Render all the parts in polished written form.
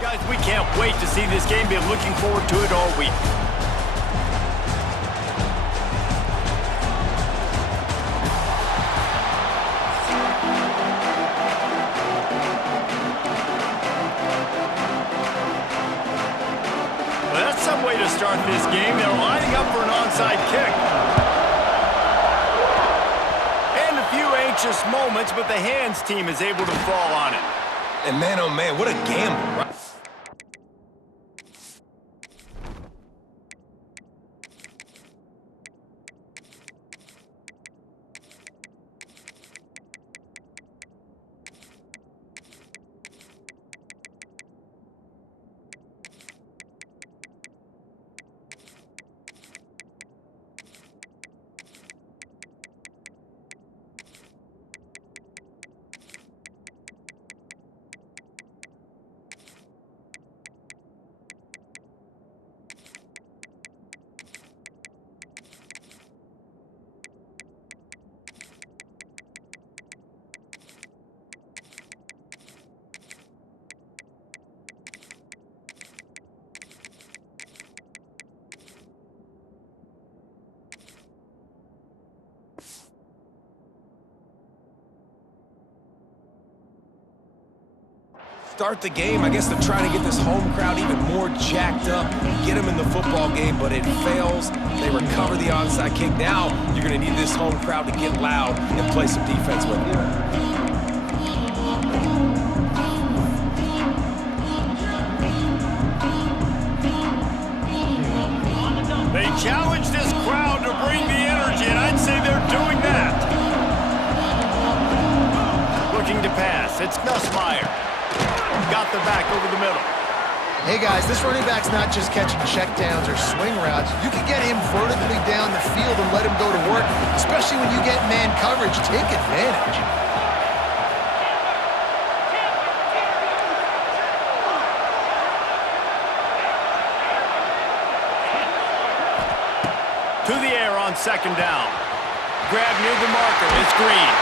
Guys, we can't wait to see this game. Been looking forward to it all week. Well, that's some way to start this game. They're lining up for an onside kick. And a few anxious moments, but the hands team is able to fall on it. And man, oh man, what a gamble, right? Start the game. I guess they're trying to get this home crowd even more jacked up, get them in the football game, but it fails. They recover the onside kick. Now you're going to need this home crowd to get loud and play some defense with it. They challenge this crowd to bring the energy, and I'd say they're doing that. Looking to pass. It's Nussmeier. Got the back over the middle. Hey guys, this running back's not just catching checkdowns or swing routes. You can get him vertically down the field and let him go to work, especially when you get man coverage. Take advantage. To the air on second down. Grab near the marker. It's Green.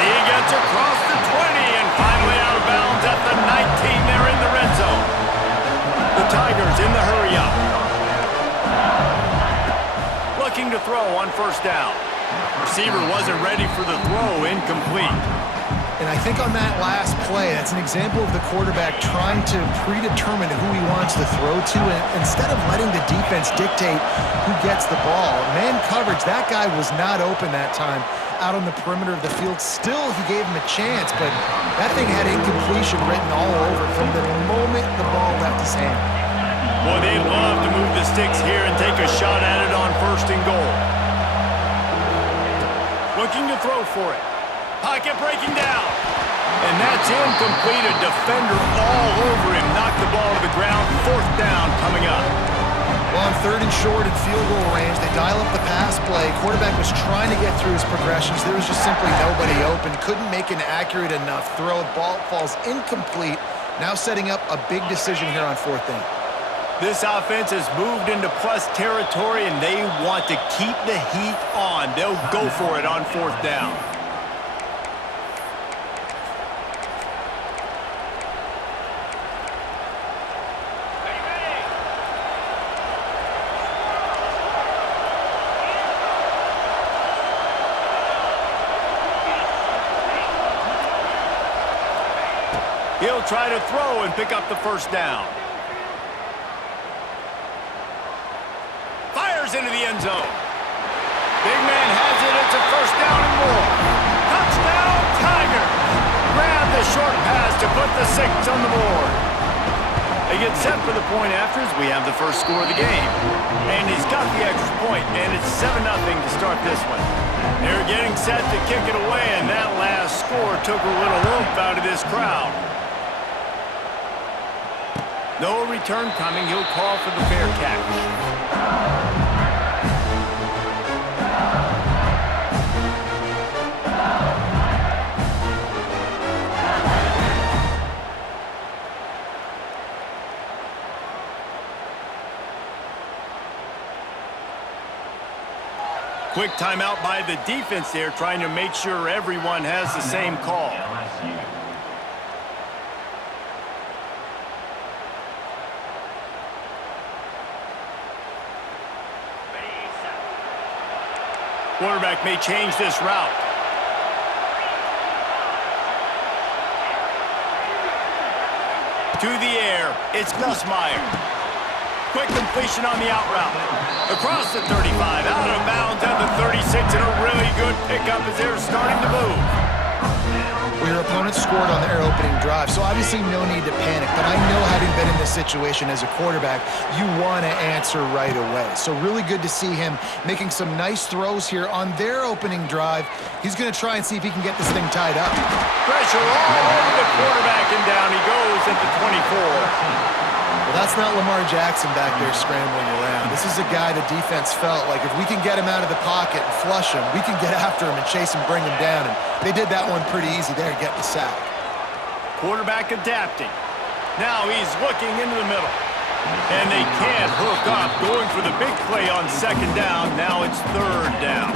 He gets across the 20 and finally out of bounds at the 19. They're in the red zone. The Tigers in the hurry-up. Looking to throw on first down. Receiver wasn't ready for the throw. Incomplete. And I think on that last play, that's an example of the quarterback trying to predetermine who he wants to throw to, and instead of letting the defense dictate who gets the ball. Man coverage, that guy was not open that time out on the perimeter of the field. Still, he gave him a chance, but that thing had incompletion written all over it from the moment the ball left his hand. Boy, they'd love to move the sticks here and take a shot at it on first and goal. Looking to throw for it. Pocket breaking down. And that's incomplete. A defender all over him. Knocked the ball to the ground. Fourth down coming up. Well, on third and short and field goal range, they dial up the pass play. Quarterback was trying to get through his progressions. There was just simply nobody open. Couldn't make an accurate enough throw. Ball falls incomplete. Now setting up a big decision here on fourth down. This offense has moved into plus territory, and they want to keep the heat on. They'll go for it on fourth down. He'll try to throw and pick up the first down. Fires into the end zone. Big man has it. It's a first down and more. Touchdown, Tigers. Grab the short pass to put the 6 on the board. They get set for the point after as we have the first score of the game. And he's got the extra point, and it's 7-0 to start this one. They're getting set to kick it away, and that last score took a little oomph out of this crowd. No return coming. He'll call for the fair catch. Quick timeout by the defense there, trying to make sure everyone has the same call. Quarterback may change this route. To the air, it's Nussmeier. Quick completion on the out route. Across the 35, out of bounds at the 36, and a really good pickup as they're starting to move. Well, your opponent scored on their opening drive, so obviously no need to panic. But I know, having been in this situation as a quarterback, you want to answer right away. So really good to see him making some nice throws here on their opening drive. He's going to try and see if he can get this thing tied up. Pressure all over the quarterback, and down he goes at the 24. Well, that's not Lamar Jackson back there scrambling around. This is a guy the defense felt like if we can get him out of the pocket and flush him, we can get after him and chase him, bring him down. And they did that one pretty easy there, getting the sack. Quarterback adapting. Now he's looking into the middle. And they can't hook up, going for the big play on second down. Now it's third down.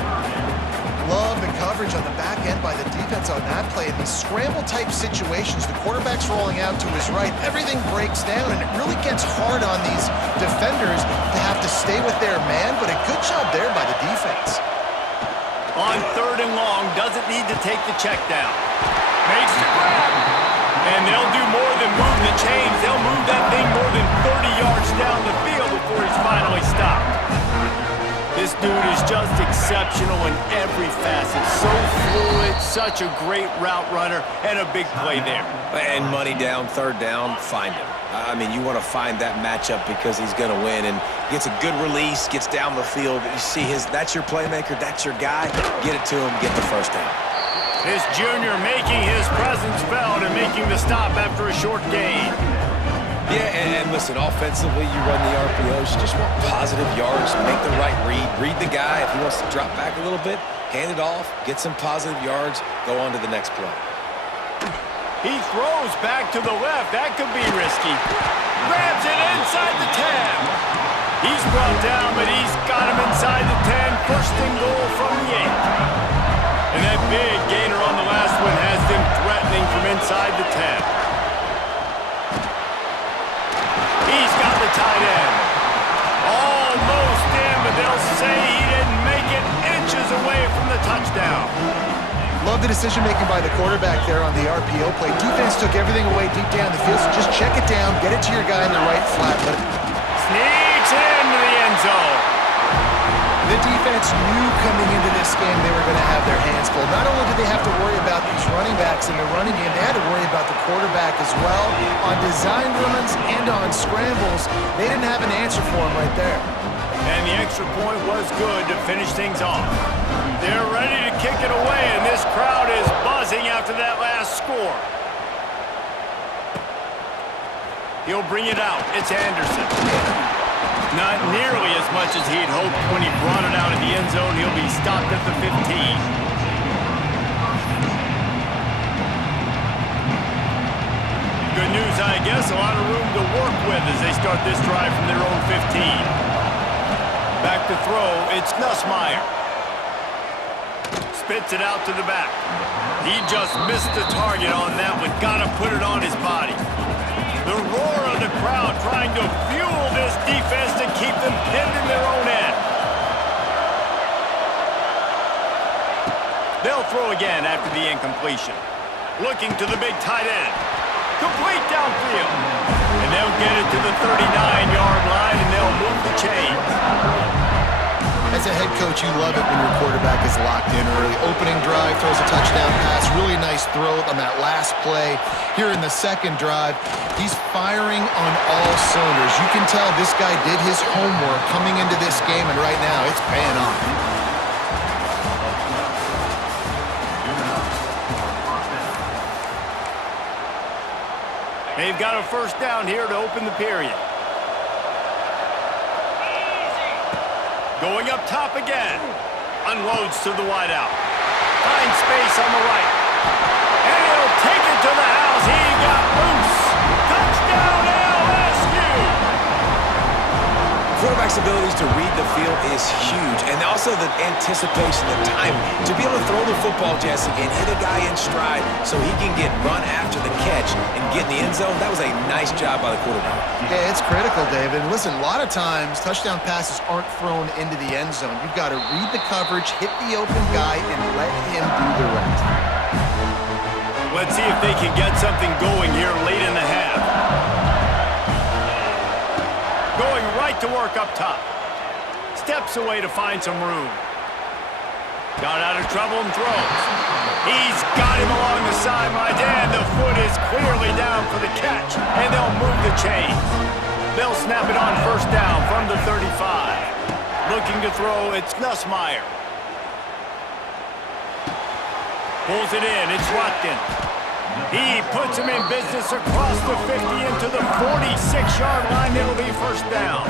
Love the coverage on the back end by the defense on that play. In these scramble-type situations, the quarterback's rolling out to his right. Everything breaks down, and it really gets hard on these defenders to have to stay with their man, but a good job there by the defense. On third and long, doesn't need to take the check down. Makes the grab. And they'll do more than move the chains. They'll move that thing more than 30 yards down the field before he's finally stopped. This dude is just exceptional in every facet. So fluid, such a great route runner, and a big play there. And money down, third down, find him. I mean, you want to find that matchup because he's going to win, and gets a good release, gets down the field. You see that's your playmaker, that's your guy. Get it to him, get the first down. This junior making his presence felt and making the stop after a short gain. Yeah, and listen, offensively, you run the RPOs. You just want positive yards, make the right read the guy. If he wants to drop back a little bit, hand it off, get some positive yards, go on to the next play. He throws back to the left. That could be risky. Grabs it inside the 10. He's brought down, but he's got him inside the 10. First and goal from the 8. And that big gainer on the last one has them threatening from inside the 10. He's got the tight end. Almost in, but they'll say he didn't make it, inches away from the touchdown. Love the decision-making by the quarterback there on the RPO play. Defense took everything away deep down the field, so just check it down, get it to your guy in the right flat. Sneaks into the end zone. The defense knew coming into this game they were going to have their hands full. Not only did they have to worry about these running backs in the running game, they had to worry about the quarterback as well. On design runs and on scrambles, they didn't have an answer for him right there. And the extra point was good to finish things off. They're ready to kick it away, and this crowd is buzzing after that last score. He'll bring it out. It's Anderson. Not nearly as much as he'd hoped when he brought it out of the end zone. He'll be stopped at the 15. Good news, I guess. A lot of room to work with as they start this drive from their own 15. Back to throw. It's Nussmeier. Spits it out to the back. He just missed the target on that one. Got to put it on his body. The roar of the crowd trying to fuel this defense to keep them pinned in their own end. They'll throw again after the incompletion. Looking to the big tight end. Complete downfield. And they'll get it to the 39-yard line, and they'll move the chains. As a head coach, you love it when your quarterback is locked in early. Opening drive, throws a touchdown pass, really nice throw on that last play. Here in the second drive, he's firing on all cylinders. You can tell this guy did his homework coming into this game, and right now it's paying off. They've got a first down here to open the period. Going up top again. Unloads to the wideout. Finds space on the right. And he'll take it to the house. He got loose. Touchdown LSU! Quarterback's abilities to read the field is huge, and also the anticipation, the time to be able to throw the football, Jesse, and hit a guy in stride so he can get run after the catch and get in the end end zone, that was a nice job by the quarterback. Yeah, it's critical, David. And listen, a lot of times, touchdown passes aren't thrown into the end zone. You've got to read the coverage, hit the open guy, and let him do the rest. Let's see if they can get something going here late in the half. Going right to work up top. Steps away to find some room. Got out of trouble and throws. He's got him along the sidelines, and the foot is clearly down for the catch, and they'll move the chains. They'll snap it on first down from the 35. Looking to throw, it's Nussmeier. Pulls it in, it's Watkins. He puts him in business across the 50 into the 46-yard line. It'll be first down.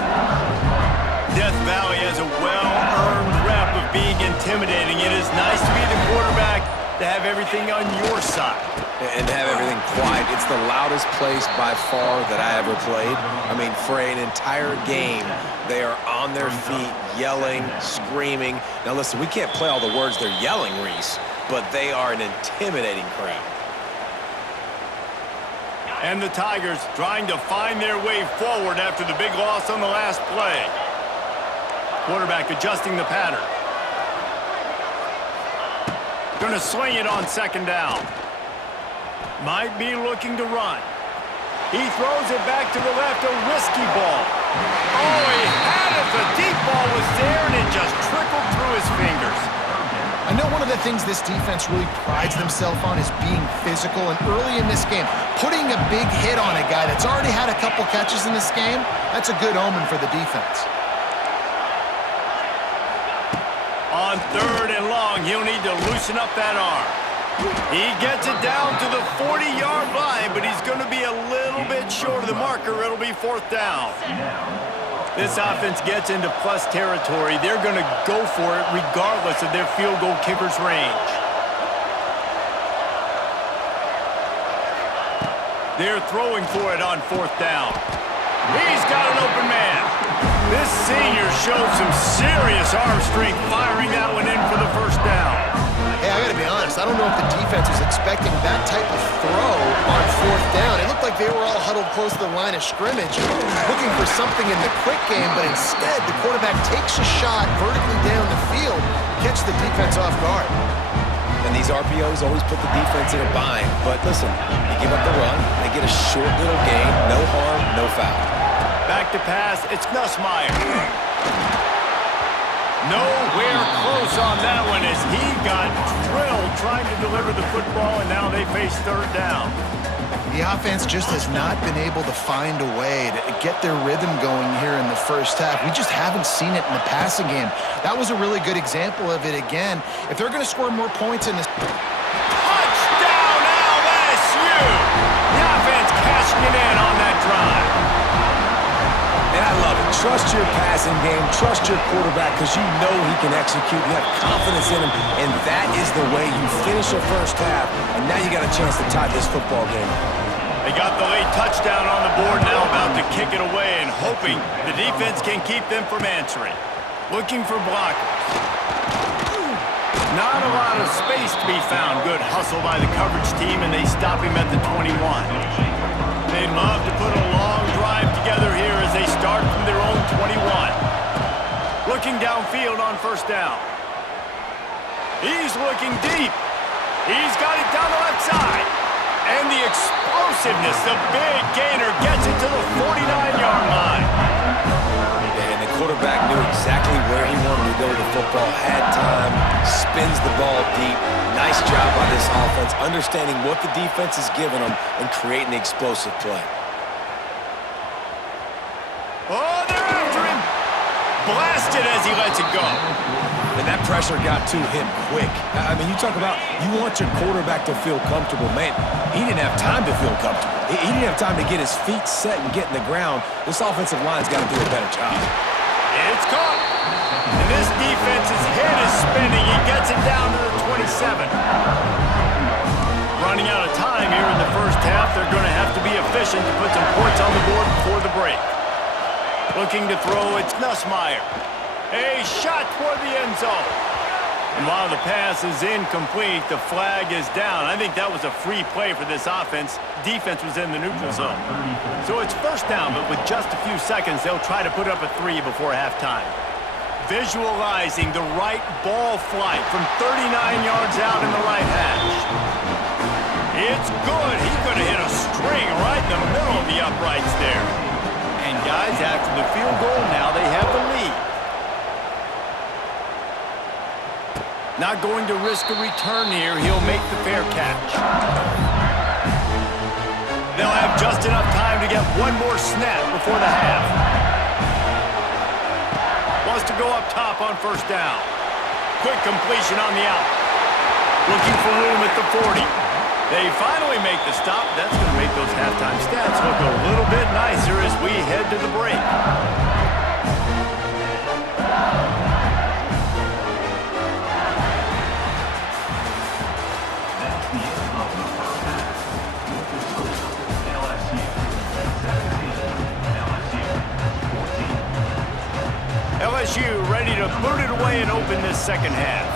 Death Valley has a well-earned rep of being intimidating. It is nice to be the quarterback, to have everything on your side. And to have everything quiet. It's the loudest place by far that I ever played. I mean, for an entire game, they are on their feet, yelling, screaming. Now listen, we can't play all the words they're yelling, Reese, but they are an intimidating crowd. And the Tigers trying to find their way forward after the big loss on the last play. Quarterback adjusting the pattern. Gonna swing it on second down. Might be looking to run. He throws it back to the left, a risky ball. Oh, he had it. The deep ball was there, and it just trickled through his fingers. I know one of the things this defense really prides themselves on is being physical, and early in this game, putting a big hit on a guy that's already had a couple catches in this game, that's a good omen for the defense. On third and long, he'll need to loosen up that arm. He gets it down to the 40-yard line, but he's going to be a little bit short of the marker. It'll be fourth down. This offense gets into plus territory. They're going to go for it regardless of their field goal kicker's range. They're throwing for it on fourth down. He's got an open man. This senior showed some serious arm strength firing that one in for the first down. Hey, I gotta be honest, I don't know if the defense was expecting that type of throw on fourth down. It looked like they were all huddled close to the line of scrimmage, looking for something in the quick game, but instead the quarterback takes a shot vertically down the field, catch the defense off guard. And these RPOs always put the defense in a bind. But listen, you give up the run, they get a short little gain, no harm, no foul. Back to pass, it's Nussmeier. Nowhere close on that one as he got drilled trying to deliver the football, and now they face third down. The offense just has not been able to find a way to get their rhythm going here in the first half. We just haven't seen it in the passing game. That was a really good example of it again. If they're going to score more points in this... Touchdown LSU! The offense cashing it in on that drive. And I love it. Trust your passing game. Trust your quarterback because you know he can execute. You have confidence in him, and that is the way you finish a first half, and now you got a chance to tie this football game up. They got the late touchdown on the board, now about to kick it away and hoping the defense can keep them from answering. Looking for blockers. Not a lot of space to be found. Good hustle by the coverage team, and they stop him at the 21. They'd love to put a long drive together here as they start from their own 21. Looking downfield on first down. He's looking deep. He's got it down the left side. And the explosiveness, the big gainer gets it to the 49-yard line. And the quarterback knew exactly where he wanted to go with the football, had time, spins the ball deep. Nice job by this offense, understanding what the defense is giving them and creating the explosive play. Oh, they're after him. Blasted as he lets it go. And that pressure got to him quick. I mean, you talk about you want your quarterback to feel comfortable. Man, he didn't have time to feel comfortable. He didn't have time to get his feet set and get in the ground. This offensive line's got to do a better job. It's caught. And this defense's head is spinning. He gets it down to the 27. Running out of time here in the first half. They're going to have to be efficient to put some points on the board before the break. Looking to throw, it's Nussmeier. A shot toward the end zone. And while the pass is incomplete, the flag is down. I think that was a free play for this offense. Defense was in the neutral zone. So it's first down, but with just a few seconds, they'll try to put up a 3 before halftime. Visualizing the right ball flight from 39 yards out in the right hash. It's good. He's going to hit a string right in the middle of the uprights there. And guys, after the field goal, now they have the lead. Not going to risk a return here. He'll make the fair catch. They'll have just enough time to get one more snap before the half. Wants to go up top on first down. Quick completion on the out. Looking for room at the 40. They finally make the stop. That's going to make those halftime stats look a little bit nicer as we head to the break. LSU ready to boot it away and open this second half.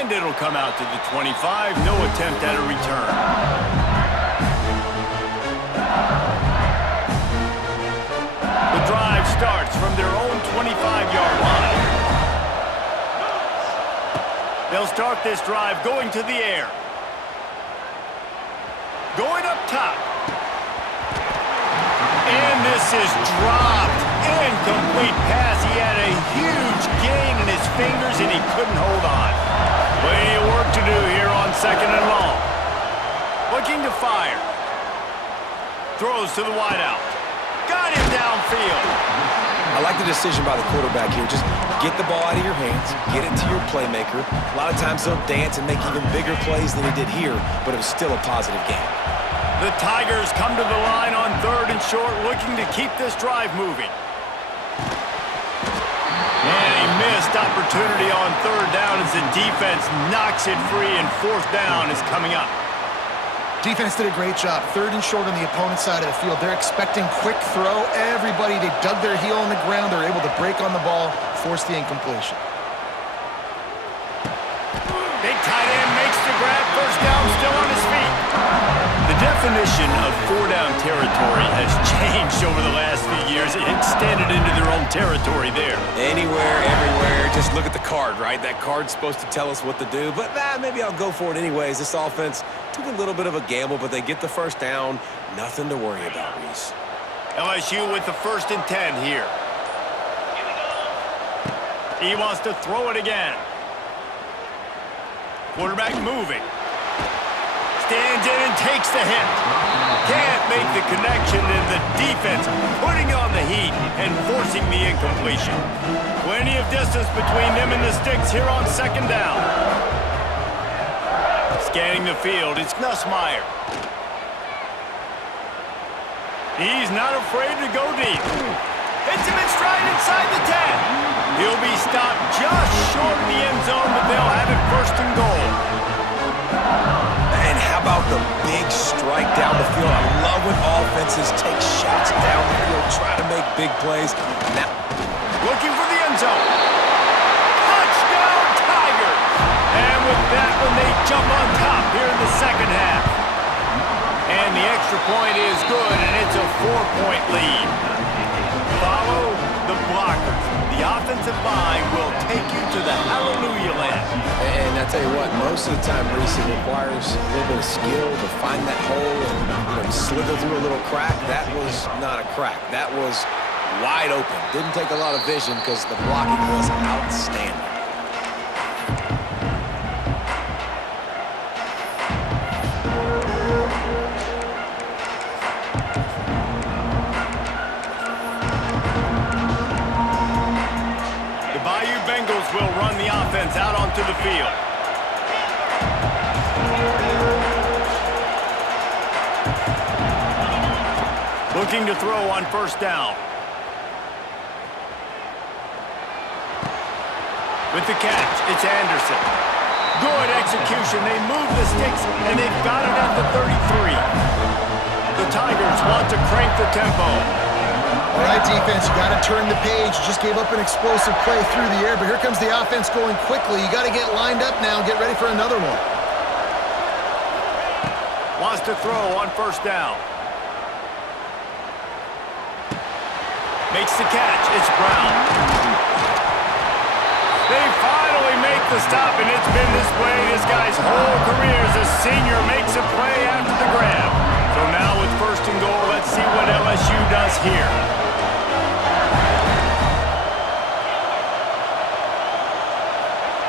And it'll come out to the 25. No attempt at a return. The drive starts from their own 25-yard line. They'll start this drive going to the air. Going up top. And this is dropped. Incomplete pass. He had a huge gain in his fingers and he couldn't hold on. Plenty of work to do here on second and long. Looking to fire. Throws to the wideout. Got him downfield. I like the decision by the quarterback here. Just get the ball out of your hands, get it to your playmaker. A lot of times he'll dance and make even bigger plays than he did here, but it was still a positive game. The Tigers come to the line on third and short, looking to keep this drive moving. And a missed opportunity on third down as the defense knocks it free, and fourth down is coming up. Defense did a great job. Third and short on the opponent's side of the field. They're expecting quick throw. Everybody, they dug their heel on the ground. They're able to break on the ball, force the incompletion. Big tight end makes the grab. First down, still on his feet. The definition of four-down territory has changed over the last few years. It extended into their own territory there. Anywhere, everywhere. Just look at the card, right? That card's supposed to tell us what to do, but maybe I'll go for it anyways. This offense took a little bit of a gamble, but they get the first down. Nothing to worry about, Reese. LSU with the 1st and 10 here. He wants to throw it again. Quarterback moving. Stands in and takes the hit. Can't make the connection, and the defense putting on the heat and forcing the incompletion. Plenty of distance between them and the sticks here on second down. Scanning the field, it's Nussmeier. He's not afraid to go deep. Hits him in stride inside the 10. He'll be stopped just short of the end zone, but they'll have it 1st and goal. And how about the big strike down the field? I love when offenses take shots down the field, try to make big plays. Now, looking for the end zone. Touchdown, Tigers! And with that one, they jump on top here in the second half. And the extra point is good, and it's a 4-point lead. Follow the blockers. The offensive line will take you to the hallelujah land. and I tell you what, most of the time, Reese, it requires a little bit of skill to find that hole and slither through a little crack. That was not a crack. That was wide open. Didn't take a lot of vision because the blocking was outstanding. Will run the offense out onto the field. Looking to throw on first down. With the catch, it's Anderson. Good execution. They move the sticks, and they've got it at the 33. The Tigers want to crank the tempo. All right, defense, you got to turn the page. You just gave up an explosive play through the air, but here comes the offense going quickly. You got to get lined up now and get ready for another one. Wants to throw on first down. Makes the catch. It's Brown. They finally make the stop, and it's been this way this guy's whole career as a senior makes a play after the grab. So now with first and goal, let's see what LSU does here.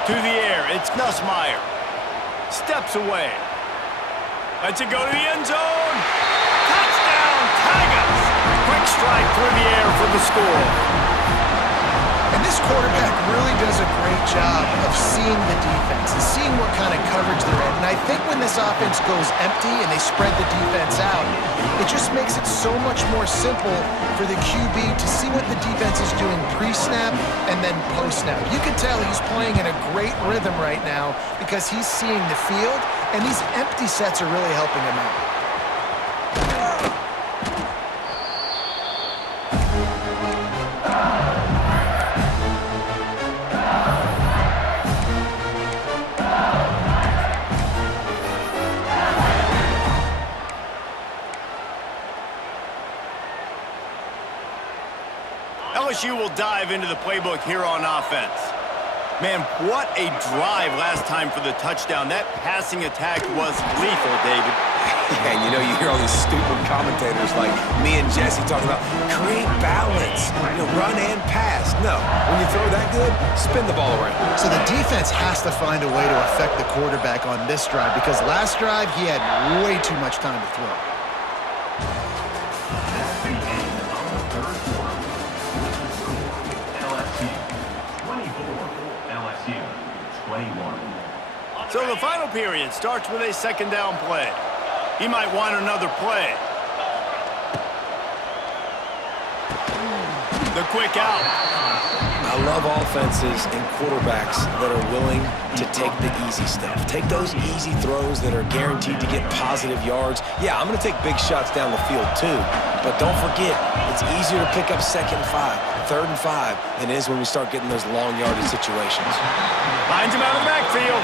To the air, it's Nussmeier. Steps away. Lets it go to the end zone. Touchdown, Tigers! Quick strike through the air for the score. And this quarterback really does a great job of seeing the defense and seeing what kind of coverage they're in. And I think when this offense goes empty and they spread the defense out, it just makes it so much more simple for the QB to see what the defense is doing pre-snap and then post-snap. You can tell he's playing in a great rhythm right now because he's seeing the field, and these empty sets are really helping him out. LSU will dive into the playbook here on offense. Man, what a drive last time for the touchdown. That passing attack was lethal, David. And you know, you hear all these stupid commentators like me and Jesse talking about create balance, run and pass. No, when you throw that good, spin the ball around. So the defense has to find a way to affect the quarterback on this drive because last drive he had way too much time to throw. So the final period starts with a second down play. He might want another play. The quick out. I love offenses and quarterbacks that are willing to take the easy stuff. Take those easy throws that are guaranteed to get positive yards. Yeah, I'm going to take big shots down the field too. But don't forget, it's easier to pick up second and 5, third and 5 than it is when we start getting those long yardage situations. Finds him out of the backfield.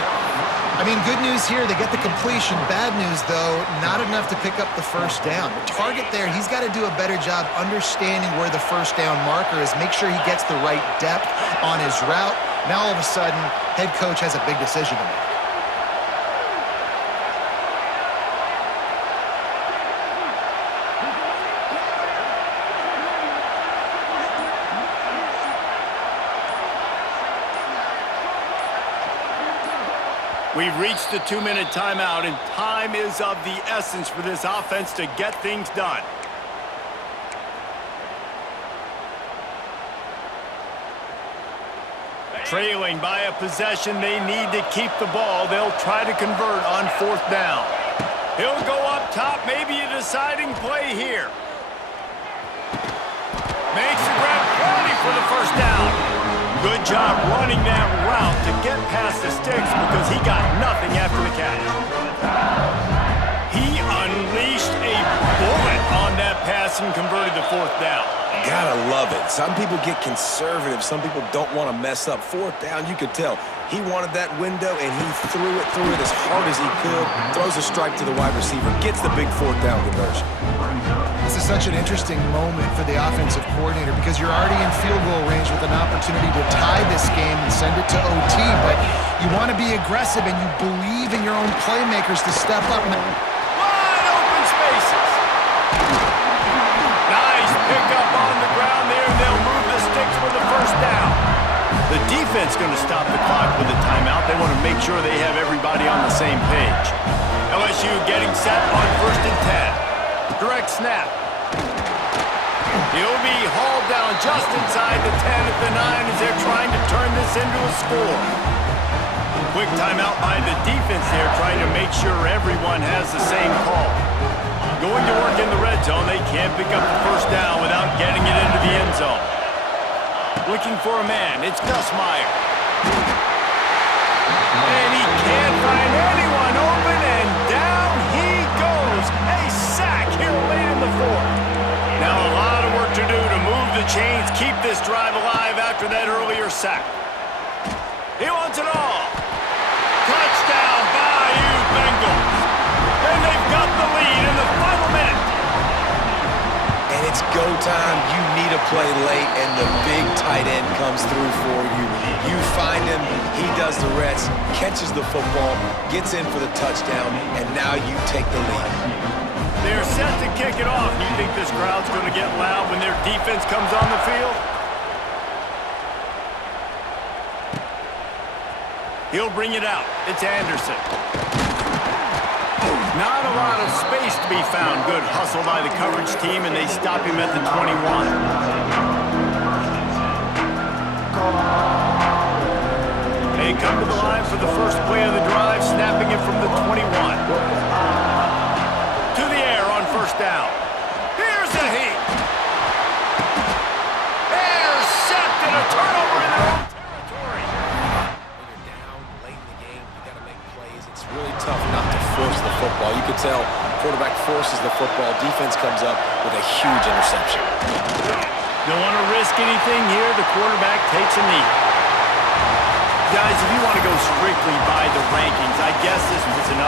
I mean, good news here, they get the completion. Bad news, though, not enough to pick up the first down. The target there, he's got to do a better job understanding where the first down marker is, make sure he gets the right depth on his route. Now, all of a sudden, head coach has a big decision to make. We've reached the 2-minute timeout, and time is of the essence for this offense to get things done. Trailing by a possession, they need to keep the ball. They'll try to convert on fourth down. He'll go up top, maybe a deciding play here. Makes the grab plenty for the first down. Good job running that route to get past the sticks because he got nothing after the catch. He unleashed a bullet on that pass and converted the fourth down. Gotta love it. Some people get conservative. Some people don't want to mess up. Fourth down, you could tell. He wanted that window, and he threw it as hard as he could. Throws a strike to the wide receiver. Gets the big fourth down conversion. This is such an interesting moment for the offensive coordinator because you're already in field goal range with an opportunity to tie this game and send it to OT, but you want to be aggressive and you believe in your own playmakers to step up. Wide open spaces. Nice pickup on the ground there, and they'll move the sticks for the first down. The defense going to stop the clock with a timeout. They want to make sure they have everybody on the same page. LSU getting set on first and 10. Direct snap. He'll be hauled down just inside the 10 at the 9 as they're trying to turn this into a score. Quick timeout by the defense there, trying to make sure everyone has the same call. Going to work in the red zone, they can't pick up the first down without getting it into the end zone. Looking for a man, it's Nussmeier. And he can't find anyone open, and down he goes. A sack here late in the fourth. Now a lot of work to do to move keep this drive alive after that earlier sack. He wants it all. Touchdown, Bayou Bengals. And they've got the lead in the final minute. And it's go time. You need a play late, and the big tight end comes through for you. You find him, he does the rest, catches the football, gets in for the touchdown, and now you take the lead. They're set to kick it off. Do you think this crowd's going to get loud when their defense comes on the field? He'll bring it out. It's Anderson. Not a lot of space to be found. Good hustle by the coverage team, and they stop him at the 21. They come to the line for the first play of the drive, snapping it from the 21. To the air on first down. Here's a heat. Intercepted, a turnover in their own territory. When you're down late in the game, you got to make plays. It's really tough not to force the football. You can tell quarterback forces the football. Defense comes up with a huge interception. Don't want to risk anything here. The quarterback takes a knee. Guys, if you want to go strictly by the rankings, I guess this was enough.